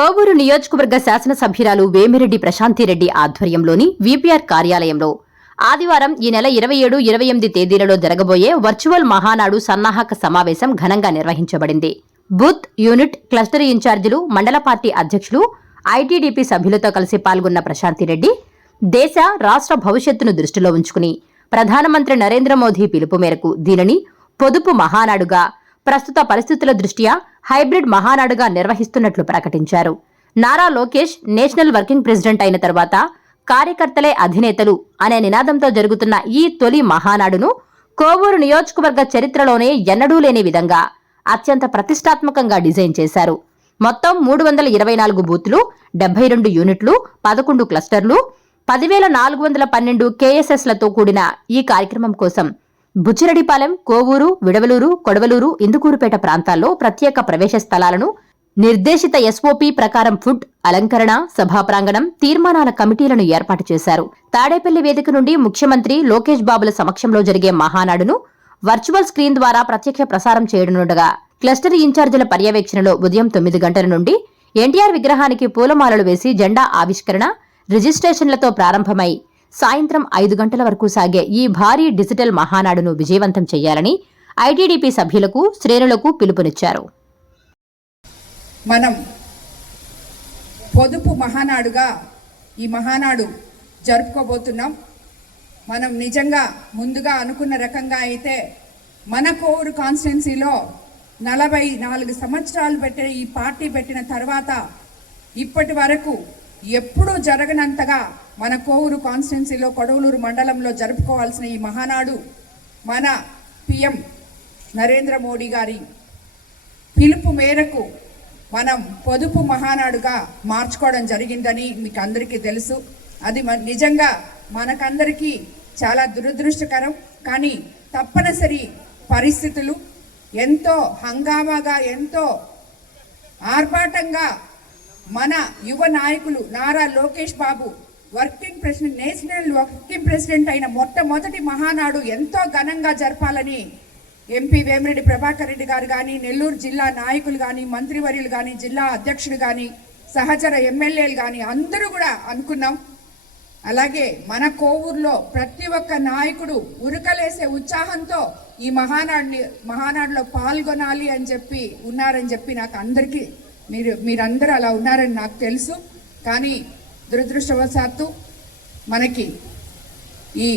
కోవూరు నియోజకవర్గ శాసనసభ్యురాలు వేమిరెడ్డి ప్రశాంతిరెడ్డి ఆధ్వర్యంలోని వీపీఆర్ కార్యాలయంలో ఆదివారం ఈ నెల 27, 28 తేదీలలో జరగబోయే వర్చువల్ మహానాడు సన్నాహక సమావేశం ఘనంగా నిర్వహించబడింది. బూత్, యూనిట్, క్లస్టర్ ఇన్ఛార్జీలు, మండల పార్టీ అధ్యక్షులు, ఐటీడీపీ సభ్యులతో కలిసి పాల్గొన్న ప్రశాంతిరెడ్డి దేశ, రాష్ట్ర భవిష్యత్తును దృష్టిలో ఉంచుకుని ప్రధానమంత్రి నరేంద్ర మోదీ పిలుపు మేరకు దీనిని పొదుపు మహానాడుగా, ప్రస్తుత పరిస్థితుల దృష్ట్యా హైబ్రిడ్ మహానాడుగా నిర్వహిస్తున్నట్లు ప్రకటించారు. Nara Lokesh national working president అయిన తర్వాత కార్యకర్తలే అధినేతలు అనే నినాదంతో జరుగుతున్న ఈ తొలి మహానాడును కోవూరు నియోజకవర్గ చరిత్రలోనే ఎన్నడూ లేని విధంగా అత్యంత ప్రతిష్టాత్మకంగా డిజైన్ చేశారు. మొత్తం 324 బూత్లు, 72 యూనిట్లు, 11 క్లస్టర్లు, 10,412 కేఎస్ఎస్లతో కూడిన ఈ కార్యక్రమం కోసం బుచ్చిరెడ్డిపాలెం, కోవూరు, విడవలూరు, కొడవలూరు, ఇందుకూరుపేట ప్రాంతాల్లో ప్రత్యేక ప్రవేశ స్థలాలను, నిర్దేశిత ఎస్ఓపీ ప్రకారం ఫుడ్, అలంకరణ, సభా ప్రాంగణం, తీర్మానాల కమిటీలను ఏర్పాటు చేశారు. తాడేపల్లి వేదిక నుండి ముఖ్యమంత్రి లోకేష్ బాబుల సమక్షంలో జరిగే మహానాడును వర్చువల్ స్క్రీన్ ద్వారా ప్రత్యక్ష ప్రసారం చేయనుండగా క్లస్టర్ ఇన్ఛార్జీల పర్యవేక్షణలో ఉదయం 9 గంటల నుండి ఎన్టీఆర్ విగ్రహానికి పూలమాలలు వేసి జెండా ఆవిష్కరణ, రిజిస్ట్రేషన్లతో ప్రారంభమై సాయంత్రం 5 గంటల వరకు సాగే ఈ భారీ డిజిటల్ మహానాడును విజయవంతం చేయాలని ఐటీడీపీ సభ్యులకు, శ్రేణులకు పిలుపునిచ్చారు. మనం పొదుపు మహానాడుగా ఈ మహానాడు జరుపుకోబోతున్నాం. మనం నిజంగా ముందుగా అనుకున్న రకంగా అయితే మన కోవూరు కాన్స్టిట్యున్సీలో 44 సంవత్సరాలు పెట్టిన ఈ పార్టీ పెట్టిన తర్వాత ఇప్పటి వరకు ఎప్పుడూ జరగనంతగా మన కోవూరు కాన్స్టిట్యున్సీలో కొడవలూరు మండలంలో జరుపుకోవాల్సిన ఈ మహానాడు మన పిఎం నరేంద్ర మోడీ గారి పిలుపు మేరకు మనం పొదుపు మహానాడుగా మార్చుకోవడం జరిగిందని మీకు అందరికీ తెలుసు. అది నిజంగా మనకందరికీ చాలా దురదృష్టకరం. కానీ తప్పనిసరి పరిస్థితులు, ఎంతో హంగామాగా, ఎంతో ఆర్భాటంగా మన యువ నాయకులు Nara Lokesh Babu working president, national working president అయిన మొట్టమొదటి మహానాడు ఎంతో ఘనంగా జరపాలని ఎంపీ వేమిరెడ్డి ప్రభాకర్ రెడ్డి గారు కానీ, నెల్లూరు జిల్లా నాయకులు కానీ, మంత్రివర్యులు కానీ, జిల్లా అధ్యక్షుడు కానీ, సహచర ఎమ్మెల్యేలు కానీ అందరూ కూడా అనుకున్నాం. అలాగే మన కోవూరులో ప్రతి ఒక్క నాయకుడు ఉరకలేసే ఉత్సాహంతో ఈ మహానాడులో పాల్గొనాలి అని చెప్పి ఉన్నారని చెప్పి నాకు అందరికీ మీరందరూ అలా ఉన్నారని నాకు తెలుసు. కానీ దురదృష్టవశాత్తు మనకి ఈ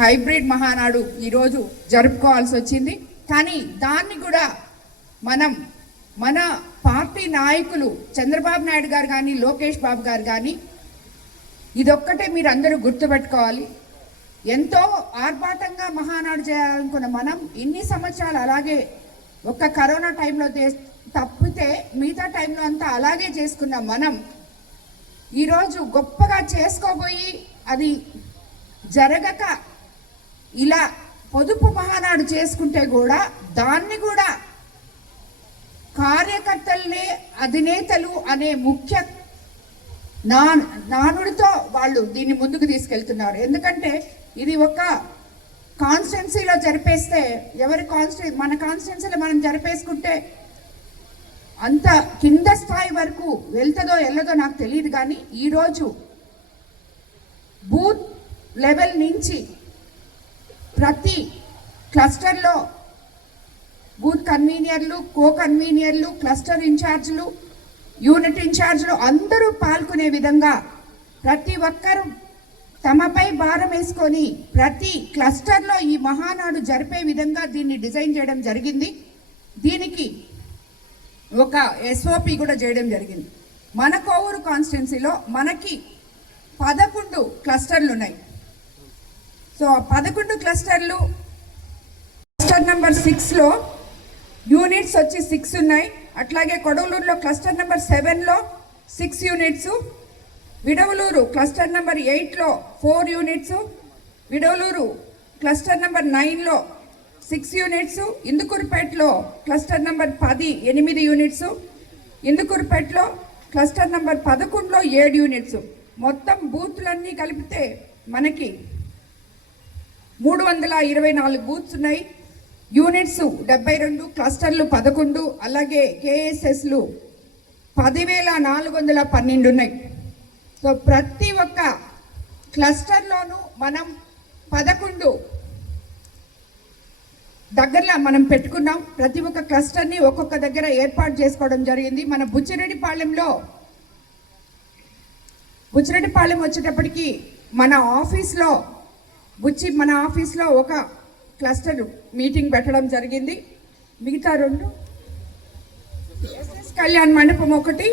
హైబ్రిడ్ మహానాడు ఈరోజు జరుపుకోవాల్సి వచ్చింది. కానీ దాన్ని కూడా మనం మన పార్టీ నాయకులు చంద్రబాబు నాయుడు గారు కానీ, లోకేష్ బాబు గారు కానీ ఇదొక్కటే మీరు అందరూ గుర్తుపెట్టుకోవాలి. ఎంతో ఆర్భాటంగా మహానాడు చేయాలనుకున్న మనం ఇన్ని సంవత్సరాలు అలాగే ఒక్క కరోనా టైంలో తప్పితే మిగతా టైంలో అంతా అలాగే చేసుకున్నాం. మనం ఈరోజు గొప్పగా చేసుకోబోయి అది జరగక ఇలా పొదుపు మహానాడు చేసుకుంటే కూడా దాన్ని కూడా కార్యకర్తలనే అధినేతలు అనే ముఖ్య నానుడితో వాళ్ళు దీన్ని ముందుకు తీసుకెళ్తున్నారు. ఎందుకంటే ఇది ఒక కాన్స్టిట్యున్సీలో జరిపేస్తే మన కాన్స్టిట్యున్సీలో మనం జరిపేసుకుంటే అంత కింద స్థాయి వరకు వెళ్తుందో వెళ్ళదో నాకు తెలియదు. కానీ ఈరోజు బూత్ లెవెల్ నుంచి ప్రతి క్లస్టర్లో బూత్ కన్వీనియర్లు, కో కన్వీనియర్లు, క్లస్టర్ ఇన్ఛార్జీలు, యూనిట్ ఇన్ఛార్జీలు అందరూ పాల్గొనే విధంగా ప్రతి ఒక్కరూ తమపై భారం వేసుకొని ప్రతి క్లస్టర్లో ఈ మహానాడు జరిపే విధంగా దీన్ని డిజైన్ చేయడం జరిగింది. దీనికి ఒక ఎస్ఓపి కూడా చేయడం జరిగింది. మన కోవూరు కాన్స్టిట్యున్సీలో మనకి 11 క్లస్టర్లు ఉన్నాయి. సో 11 క్లస్టర్లు, క్లస్టర్ నెంబర్ 6లో యూనిట్స్ వచ్చి 6 ఉన్నాయి. అట్లాగే కొడవలూరులో క్లస్టర్ నెంబర్ 7లో 6 యూనిట్స్, విడవలూరు క్లస్టర్ నెంబర్ 8లో 4 యూనిట్స్, విడవలూరు క్లస్టర్ నెంబర్ 9లో 6 యూనిట్స్, ఇందుకూరుపేటలో క్లస్టర్ నెంబర్ 10 8 యూనిట్స్, ఇందుకూరుపేటలో క్లస్టర్ నెంబర్ 11లో 7 యూనిట్స్. మొత్తం బూత్లన్నీ కలిపితే మనకి 324 బూత్స్ ఉన్నాయి. యూనిట్స్ 72, క్లస్టర్లు 11, అలాగే కేఎస్ఎస్లు 10,412 ఉన్నాయి. సో ప్రతి ఒక్క క్లస్టర్లోనూ మనం 11 దగ్గరలో మనం పెట్టుకున్నాం. ప్రతి ఒక్క క్లస్టర్ని ఒక్కొక్క దగ్గర ఏర్పాటు చేసుకోవడం జరిగింది. మన బుచ్చిరెడ్డిపాళెం వచ్చేటప్పటికి మన ఆఫీస్లో ఒక క్లస్టర్ మీటింగ్ పెట్టడం జరిగింది. మిగతా 2 ఎస్ఎస్ కళ్యాణ్ మండపం ఒకటి,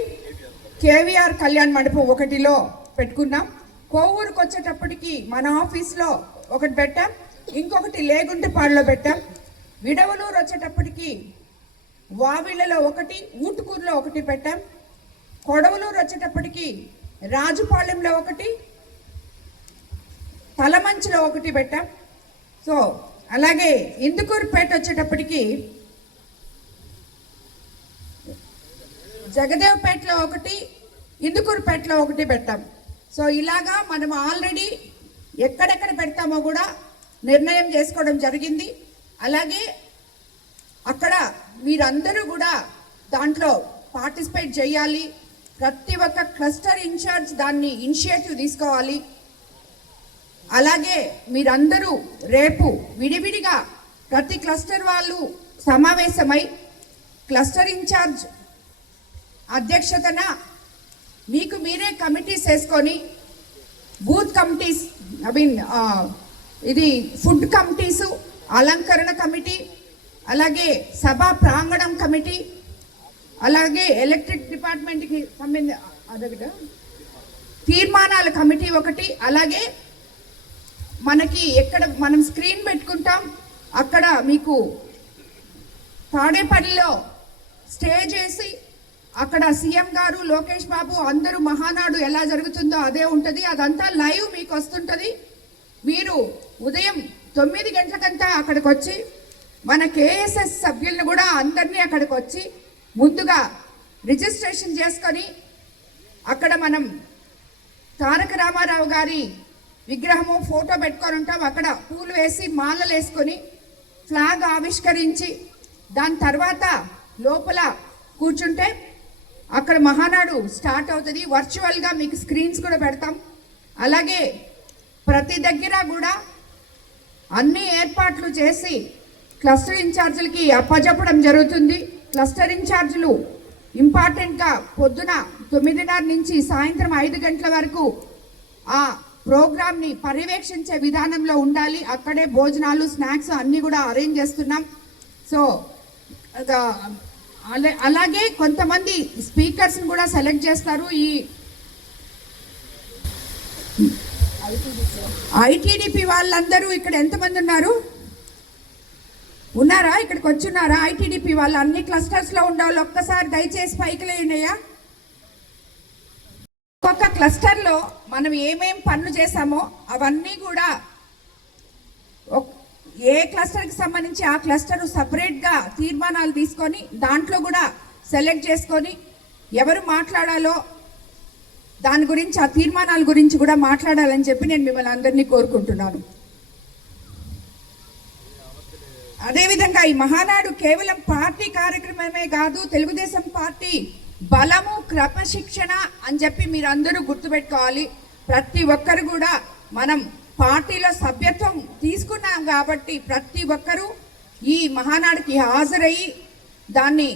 కేవీఆర్ కళ్యాణ్ మండపం ఒకటిలో పెట్టుకున్నాం. కోవూరుకు వచ్చేటప్పటికి మన ఆఫీస్లో ఒకటి పెట్టాం, ఇంకొకటి లేగుంటపాడులో పెట్టాం. విడవలూరు వచ్చేటప్పటికి వావిళ్ళలో ఒకటి, ఊటుకూరులో ఒకటి పెట్టాం. కొడవలూరు వచ్చేటప్పటికి రాజుపాలెంలో ఒకటి, తలమంచిలో ఒకటి పెట్టాం. సో అలాగే ఇందుకూరుపేట వచ్చేటప్పటికి జగదేవ్పేటలో ఒకటి, ఇందుకూరుపేటలో ఒకటి పెట్టాం. సో ఇలాగా మనం ఆల్రెడీ ఎక్కడెక్కడ పెడతామో కూడా నిర్ణయం చేసుకోవడం జరిగింది. అలాగే అక్కడ మీరందరూ కూడా దాంట్లో పార్టిసిపేట్ చేయాలి. ప్రతి ఒక్క క్లస్టర్ ఇన్ఛార్జ్ దాన్ని ఇనిషియేటివ్ తీసుకోవాలి. అలాగే మీరందరూ రేపు విడివిడిగా ప్రతి క్లస్టర్ వాళ్ళు సమావేశమై క్లస్టర్ ఇన్ఛార్జ్ అధ్యక్షతన మీకు మీరే కమిటీస్ వేసుకొని బూత్ కమిటీస్ ఇది ఫుడ్ కమిటీసు, అలంకరణ కమిటీ, అలాగే సభా ప్రాంగణం కమిటీ, అలాగే ఎలక్ట్రిక్ డిపార్ట్మెంట్కి సంబంధించి తీర్మానాల కమిటీ ఒకటి, అలాగే మనకి ఎక్కడ మనం స్క్రీన్ పెట్టుకుంటాం అక్కడ మీకు తాడేపల్లిలో స్టేజ్ వేసి అక్కడ సీఎం గారు, లోకేష్ బాబు అందరూ మహానాడు ఎలా జరుగుతుందో అదే ఉంటుంది. అదంతా లైవ్ మీకు వస్తుంటుంది. మీరు ఉదయం 9 గంటలకంతా అక్కడికి వచ్చి మన కేఎస్ఎస్ సభ్యులను కూడా అందరినీ అక్కడికి వచ్చి ముందుగా రిజిస్ట్రేషన్ చేసుకొని అక్కడ మనం తారక రామారావు గారి విగ్రహము ఫోటో పెట్టుకొని ఉంటాం. అక్కడ పూలు వేసి మాలలు వేసుకొని ఫ్లాగ్ ఆవిష్కరించి దాని తర్వాత లోపల కూర్చుంటే అక్కడ మహానాడు స్టార్ట్ అవుతుంది. వర్చువల్గా మీకు స్క్రీన్స్ కూడా పెడతాం. అలాగే ప్రతి దగ్గర కూడా అన్ని ఏర్పాట్లు చేసి క్లస్టర్ ఇన్ఛార్జీలకి అప్పచెప్పడం జరుగుతుంది. క్లస్టర్ ఇన్ఛార్జీలు ఇంపార్టెంట్గా పొద్దున 9:30 నుంచి సాయంత్రం 5 గంటల వరకు ఆ ప్రోగ్రామ్ని పర్యవేక్షించే విధానంలో ఉండాలి. అక్కడే భోజనాలు, స్నాక్స్ అన్నీ కూడా అరేంజ్ చేస్తున్నాం. సో అలాగే కొంతమంది స్పీకర్స్ని కూడా సెలెక్ట్ చేస్తారు. ఈ ఐటీడీపీ వాళ్ళందరూ ఇక్కడ ఎంతమంది ఉన్నారా? ఇక్కడికి వచ్చున్నారా? ఐటీడీపీ వాళ్ళు అన్ని క్లస్టర్స్లో ఉండేవాళ్ళు ఒక్కసారి దయచేసి పైకి లేనయ్యా. ఒక్కొక్క క్లస్టర్లో మనం ఏమేం పనులు చేసామో అవన్నీ కూడా ఏ క్లస్టర్కి సంబంధించి ఆ క్లస్టర్ సపరేట్గా తీర్మానాలు తీసుకొని దాంట్లో కూడా సెలెక్ట్ చేసుకొని ఎవరు మాట్లాడాలో దాని గురించి, ఆ తీర్మానాల గురించి కూడా మాట్లాడాలని చెప్పి నేను మిమ్మల్ని అందరినీ కోరుకుంటున్నాను. అదేవిధంగా ఈ మహానాడు కేవలం పార్టీ కార్యక్రమమే కాదు, తెలుగుదేశం పార్టీ బలము, క్రమశిక్షణ అని చెప్పి మీరందరూ గుర్తుపెట్టుకోవాలి. ప్రతి ఒక్కరు కూడా మనం పార్టీలో సభ్యత్వం తీసుకున్నాం కాబట్టి ప్రతి ఒక్కరూ ఈ మహానాడుకి హాజరయ్యి దాన్ని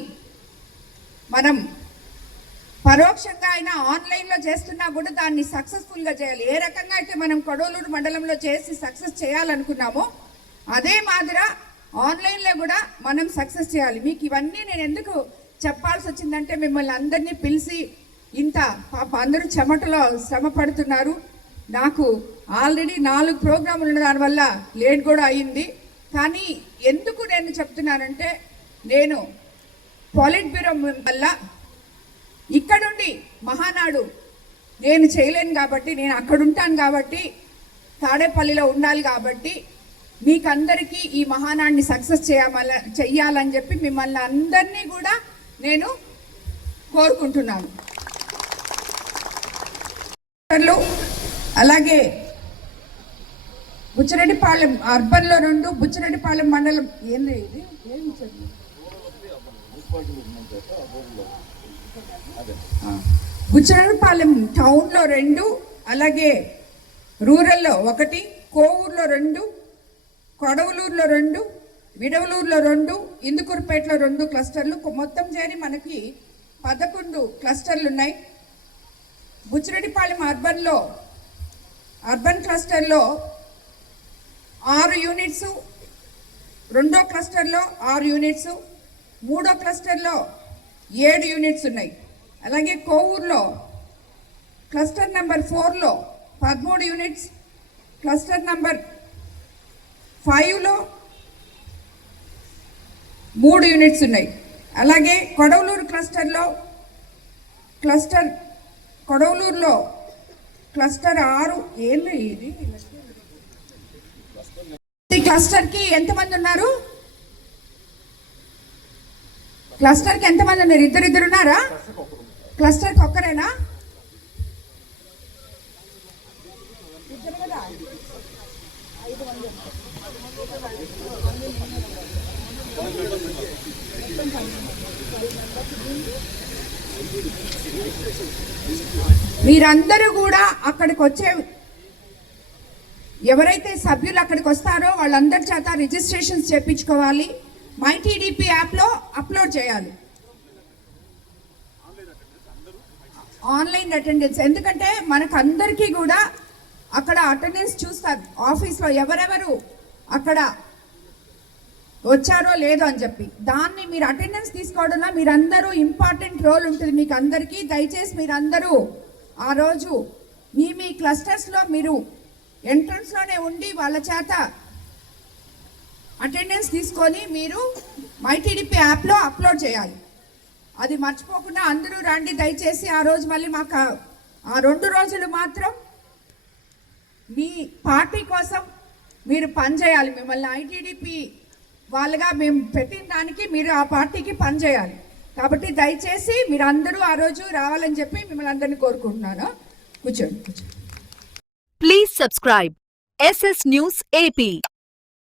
మనం పరోక్షంగా అయినా ఆన్లైన్లో చేస్తున్నా కూడా దాన్ని సక్సెస్ఫుల్గా చేయాలి. ఏ రకంగా అయితే మనం కొడవలూరు మండలంలో చేసి సక్సెస్ చేయాలనుకున్నామో అదే మాదిరి ఆన్లైన్లో కూడా మనం సక్సెస్ చేయాలి. మీకు ఇవన్నీ నేను ఎందుకు చెప్పాల్సి వచ్చిందంటే మిమ్మల్ని అందరినీ పిలిచి ఇంత పాప అందరూ చెమటలో శ్రమ పడుతున్నారు. నాకు ఆల్రెడీ 4 ప్రోగ్రాములు ఉన్న దానివల్ల లేట్ కూడా అయ్యింది. కానీ ఎందుకు నేను చెప్తున్నానంటే నేను పాలిట్ బ్యూరో వల్ల ఇక్కడుండి మహానాడు నేను చేయలేను కాబట్టి, నేను అక్కడ ఉంటాను కాబట్టి, తాడేపల్లిలో ఉండాలి కాబట్టి మీకందరికీ ఈ మహానాడిని సక్సెస్ చెయ్యాలని చెప్పి మిమ్మల్ని అందరినీ కూడా నేను కోరుకుంటున్నాను. అలాగే బుచ్చిరెడ్డిపాళెం అర్బన్లో 2, బుచ్చిరెడ్డిపాళెం మండలం ఏంది ఇది బుచ్చరాజపాలెం టౌన్లో 2, అలాగే రూరల్లో 1, కోవూరులో 2, కొడవలూరులో 2, విడవలూరులో 2, ఇందుకూరుపేటలో 2 క్లస్టర్లు, మొత్తం చేరి మనకి 11 క్లస్టర్లు ఉన్నాయి. బుచ్చిరెడ్డిపాలెం అర్బన్ క్లస్టర్లో 6 యూనిట్స్, 2వ క్లస్టర్లో 6 యూనిట్స్, 3వ క్లస్టర్లో 7 యూనిట్స్ ఉన్నాయి. అలాగే కోవూరులో క్లస్టర్ నెంబర్ 4లో 13 యూనిట్స్, క్లస్టర్ నెంబర్ 5లో 3 యూనిట్స్ ఉన్నాయి. అలాగే కొడవలూరులో క్లస్టర్ 6 ఏంది ఇది? ఈ క్లస్టర్కి ఎంతమంది ఉన్నారు? క్లస్టర్కి ఎంతమంది ఉన్నారు? ఇద్దరు ఉన్నారా? క్లస్టర్కి ఒక్కరేనా? మీరందరూ కూడా అక్కడికి వచ్చే ఎవరైతే సభ్యులు అక్కడికి వస్తారో వాళ్ళందరి చేత రిజిస్ట్రేషన్స్ చేయించుకోవాలి. మై టీడీపీ యాప్లో అప్లోడ్ చేయాలి ఆన్లైన్ అటెండెన్స్. ఎందుకంటే మనకు అందరికీ కూడా అక్కడ అటెండెన్స్ చూస్తారు ఆఫీస్లో ఎవరెవరు అక్కడ వచ్చారో లేదో అని చెప్పి. దాన్ని మీరు అటెండెన్స్ తీసుకోవడంలో మీరందరూ ఇంపార్టెంట్ రోల్ ఉంటుంది మీకు అందరికీ. దయచేసి మీరందరూ ఆ రోజు మీ క్లస్టర్స్లో మీరు ఎంట్రన్స్లోనే ఉండి వాళ్ళ చేత అటెండెన్స్ తీసుకొని మీరు మై టీడీపీ యాప్లో అప్లోడ్ చేయాలి. అది మర్చిపోకుండా అందరూ రండి దయచేసి. ఆ రోజు మళ్ళీ మాకు ఆ 2 రోజులు మాత్రం మీ పార్టీ కోసం మీరు పనిచేయాలి. మిమ్మల్ని ఐటీడీపీ వాళ్ళగా మేము పెట్టిన దానికి మీరు ఆ పార్టీకి పనిచేయాలి. కాబట్టి దయచేసి మీరు అందరూ ఆ రోజు రావాలని చెప్పి మిమ్మల్ని అందరినీ కోరుకుంటున్నాను. కూర్చోండి. Please subscribe SS News AP.